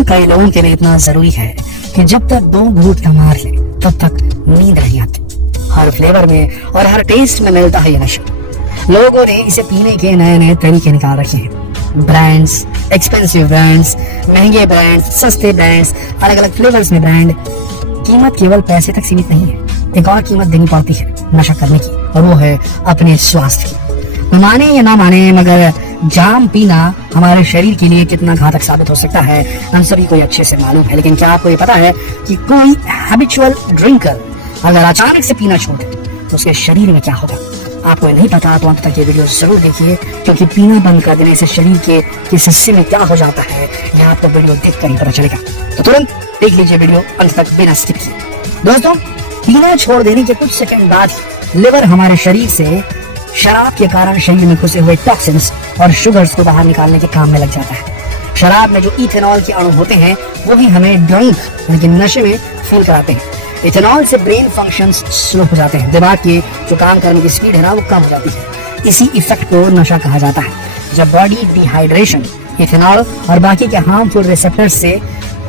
पीना कई लोगों के लिए इतना जरूरी है कि जब तक 2 घूंट न मार ले तब तक नींद नहीं आती। हर फ्लेवर में और हर टेस्ट में मिलता है ये नशा। लोगों ने इसे पीने के नए नए तरीके निकाल रखे हैं। ब्रांड्स, एक्सपेंसिव ब्रांड्स, महंगे ब्रांड्स, सस्ते ब्रांड्स, अलग अलग फ्लेवर्स में ब्रांड। कीमत केवल पैसे तक सीमित नहीं है, एक और कीमत देनी पड़ती है नशा करने की, और वो है अपने स्वास्थ्य की। माने या ना माने, मगर जाम पीना हमारे शरीर के लिए कितना घातक साबित हो सकता है हम सभी को अच्छे से मालूम है। लेकिन क्या आपको ये पता है कि कोई हैबिचुअल ड्रिंकर अगर अचानक से पीना छोड़ दे तो उसके शरीर में क्या होगा? आपको नहीं पता तो अंत तक ये वीडियो जरूर देखिए, क्योंकि पीना बंद कर देने से शरीर के किस हिस्से में क्या हो जाता है यह आपको वीडियो देखकर ही पता चलेगा। तो तुरंत देख लीजिए वीडियो अंत तक बिना स्किप किए। दोस्तों, पीना छोड़ देने के कुछ सेकंड बाद लिवर हमारे शरीर से शराब के कारण शरीर में घुसे हुए टॉक्सिन्स और शुगर्स को बाहर निकालने के काम में लग जाता है। शराब में जो इथेनॉल के अणु होते हैं वो भी हमें ड्रंक लेकिन नशे में फील कराते हैं। इथेनॉल से ब्रेन फंक्शंस स्लो हो जाते हैं, दिमाग की जो काम करने की स्पीड है ना वो कम हो जाती है। इसी इफेक्ट को नशा कहा जाता है। जब बॉडी डिहाइड्रेशन, इथेनॉल और बाकी के हार्मफुल रिसेप्टर्स से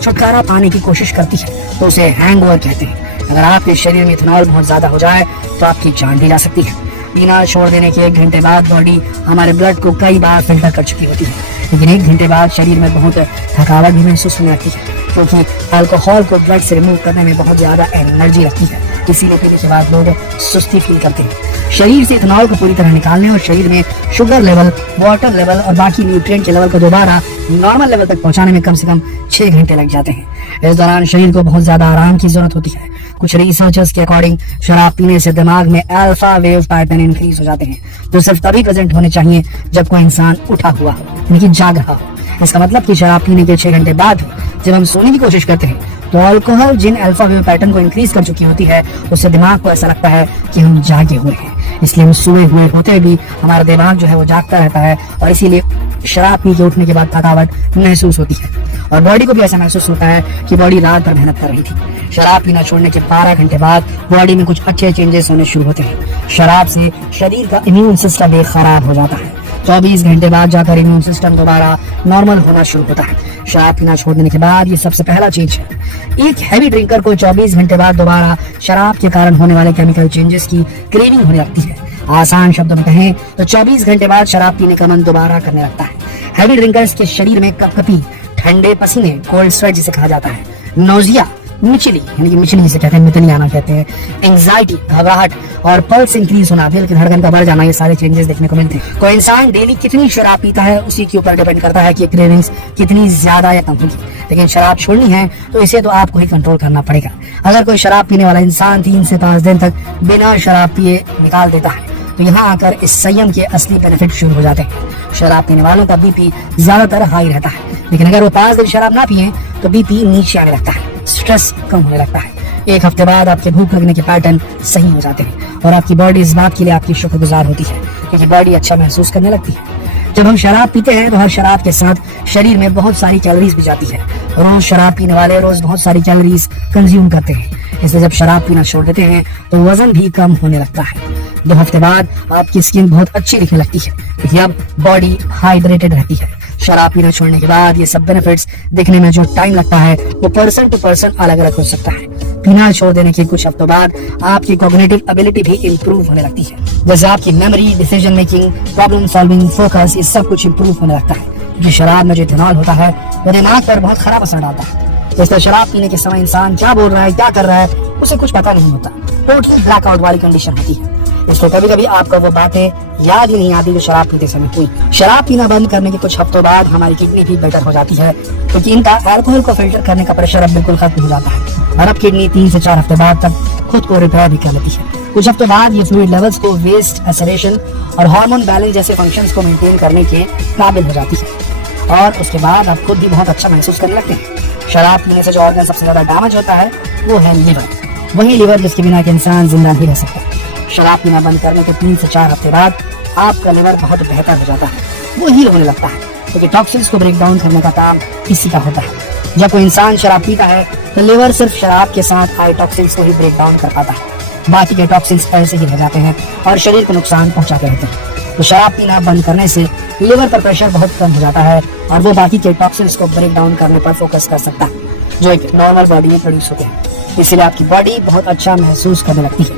छुटकारा पाने की कोशिश करती है तो उसे हैंगओवर कहते हैं। अगर आपके शरीर में इथेनॉल बहुत ज्यादा हो जाए तो आपकी जान भी जा सकती है। पीना छोड़ देने के 1 घंटे बाद बॉडी हमारे ब्लड को कई बार फिल्टर कर चुकी होती है, लेकिन 1 घंटे बाद शरीर में बहुत थकावट भी महसूस होने लगती है, क्योंकि अल्कोहल को ब्लड से रिमूव करने में बहुत ज्यादा एनर्जी लगती है। इसीलिए पीने के बाद लोग सुस्ती फील करते हैं। शरीर से इथेनॉल को पूरी तरह निकालने और शरीर में शुगर लेवल, वाटर लेवल और बाकी न्यूट्रिएंट के लेवल को दोबारा नॉर्मल लेवल तक पहुंचाने में कम से कम 6 घंटे लग जाते हैं। इस दौरान शरीर को बहुत ज्यादा आराम की जरूरत होती है। कुछ रिसर्चर्स के अकॉर्डिंग शराब पीने से दिमाग में अल्फा वेव पैटर्न इंक्रीज हो जाते हैं, जो सिर्फ तभी प्रेजेंट होने चाहिए जब कोई इंसान उठा हुआ हो, यानी कि जाग रहा हो। इसका मतलब कि शराब पीने के 6 घंटे बाद जब हम सोने की कोशिश करते हैं तो अल्कोहल जिन अल्फा वेव पैटर्न को इंक्रीज कर चुकी होती है, उससे दिमाग को ऐसा लगता है कि हम जागे हुए हैं। इसलिए हम सोए हुए होते भी हमारा दिमाग जो है वो जागता रहता है, और इसीलिए शराब पी के उठने के बाद थकावट महसूस होती है, और बॉडी को भी ऐसा महसूस होता है कि बॉडी रात भर मेहनत कर रही थी। शराब पीना छोड़ने के 12 घंटे बाद बॉडी में कुछ अच्छे चेंजेस होने शुरू होते हैं। शराब से शरीर का इम्यून सिस्टम भी खराब हो जाता है। 24 घंटे बाद जाकर इम्यून सिस्टम दोबारा नॉर्मल होना शुरू होता है। शराब पीना छोड़ देने के बाद ये सबसे पहला चीज है। एक हैवी ड्रिंकर को 24 घंटे बाद दोबारा शराब के कारण होने वाले केमिकल चेंजेस की क्रेविंग होने लगती है। आसान शब्दों में कहें तो 24 घंटे बाद शराब पीने का मन दोबारा करने लगता है। हैवी ड्रिंकर्स के शरीर में कपकपी, ठंडे पसीने, कोल्ड स्वेट जिसे कहा जाता है, नोजिया, मिचली यानी कि मिचली जिसे कहते हैं, मितली आना कहते हैं, एंजाइटी, घबराहट और पल्स इंक्रीज होना, दिल की धड़कन का बढ़ जाना, ये सारे चेंजेस देखने को मिलते हैं। कोई इंसान डेली कितनी शराब पीता है उसी के ऊपर डिपेंड करता है कि क्रेविंग्स कितनी ज्यादा या कम होगी। लेकिन शराब छोड़नी है तो इसे तो आपको ही कंट्रोल करना पड़ेगा। अगर कोई शराब पीने वाला इंसान 3 से 5 दिन तक बिना शराब पिए निकाल देता है तो यहाँ आकर इस संयम के असली बेनिफिट शुरू हो जाते हैं। शराब पीने वालों का बीपी ज्यादातर हाई रहता है, लेकिन अगर वो 5 दिन शराब ना पिए तो बीपी नीचे आने लगता है, स्ट्रेस कम होने लगता है। 1 हफ्ते बाद आपके भूख लगने के पैटर्न सही हो जाते हैं, और आपकी बॉडी इस बात के लिए आपकी शुक्रगुजार होती है, क्योंकि बॉडी अच्छा महसूस करने लगती है। जब हम शराब पीते हैं तो हर शराब के साथ शरीर में बहुत सारी कैलोरीज भी जाती है। रोज शराब पीने वाले रोज बहुत सारी कैलोरीज कंज्यूम करते हैं, इसलिए जब शराब पीना छोड़ देते हैं तो वजन भी कम होने लगता है। 2 हफ्ते बाद आपकी स्किन बहुत अच्छी दिखने लगती है, क्योंकि अब बॉडी हाइड्रेटेड रहती है। शराब पीना छोड़ने के बाद ये सब बेनिफिट्स दिखने में जो टाइम लगता है वो पर्सन टू पर्सन अलग अलग हो सकता है। पीना छोड़ देने के कुछ हफ्तों बाद आपकी कॉग्निटिव एबिलिटी भी इम्प्रूव होने लगती है, जैसे आपकी memory, decision making, problem solving, focus, ये सब कुछ इम्प्रूव होने लगता है। क्योंकि शराब में जो इथेनॉल होता है वो दिमाग पर बहुत खराब असर डालता है। जैसे शराब पीने के समय इंसान क्या बोल रहा है, क्या कर रहा है, उसे कुछ पता नहीं होता। टोटली ब्लैकआउट वाली कंडीशन होती है। इसलिए कभी कभी आपको वो बातें याद ही नहीं आती जो शराब पीते समय हुई। शराब पीना बंद करने के कुछ हफ्तों बाद हमारी किडनी भी बेटर हो जाती है, क्योंकि इनका अल्कोहल को फिल्टर करने का प्रेशर अब बिल्कुल खत्म हो जाता है, और अब किडनी 3 से 4 हफ्ते बाद तक खुद को रिपेयर भी कर लेती है। कुछ हफ्तों बाद ये फ्लूइड लेवल्स को वेस्ट, एसरेशन और हार्मोन बैलेंस जैसे फंक्शंस को मेंटेन करने के काबिल हो जाती है, और उसके बाद आप खुद भी बहुत अच्छा महसूस करने लगते हैं। शराब पीने से जो ऑर्गन सबसे ज्यादा डैमेज होता है वो है लिवर। वही लिवर जिसके बिना एक इंसान जिंदा नहीं रह सकता। शराब पीना बंद करने के 3 से 4 हफ्ते बाद आपका लिवर बहुत बेहतर हो जाता है, वो हील होने लगता है, क्योंकि टॉक्सिन्स को ब्रेक डाउन करने का काम इसी का होता है। जब कोई इंसान शराब पीता है तो लिवर सिर्फ शराब के साथ आए टॉक्सिन्स को ही ब्रेक डाउन कर पाता है, बाकी के टॉक्सिन्स ऐसे ही रह जाते हैं और शरीर को नुकसान पहुंचाते रहते हैं। तो शराब पीना बंद करने से लिवर पर प्रेशर बहुत कम हो जाता है और वो बाकी के टॉक्सिन्स को ब्रेक डाउन करने पर फोकस कर सकता है जो एक नॉर्मल बॉडी में प्रोड्यूस होते हैं। इसलिए आपकी बॉडी बहुत अच्छा महसूस करने लगती है।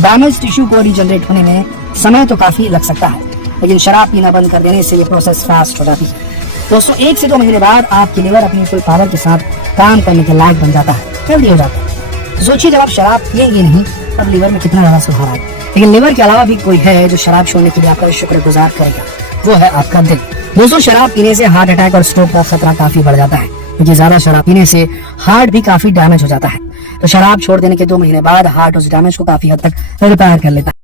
डैमेज टिश्यू को रीजनरेट होने में समय तो काफी लग सकता है, लेकिन शराब पीना बंद कर देने से ये प्रोसेस फास्ट हो जाती है। दोस्तों 1 से 2 महीने बाद आपकी लिवर अपनी फुल पावर के साथ काम करने के लायक बन जाता है, हेल्दी हो जाता है। सोचिए जब आप शराब पिएंगे नहीं तब लिवर में कितना ज्यादा सुधार आएगा। लेकिन लिवर के अलावा भी कोई है जो शराब छोड़ने के लिए आपका शुक्रगुजार करेगा, वो है आपका दिल। दोस्तों शराब पीने से हार्ट अटैक और स्ट्रोक का खतरा काफी बढ़ जाता है, क्योंकि ज्यादा शराब पीने से हार्ट भी काफी डैमेज हो जाता है। तो शराब छोड़ देने के 2 महीने बाद हार्ट उस डैमेज को काफी हद तक रिपेयर कर लेता है।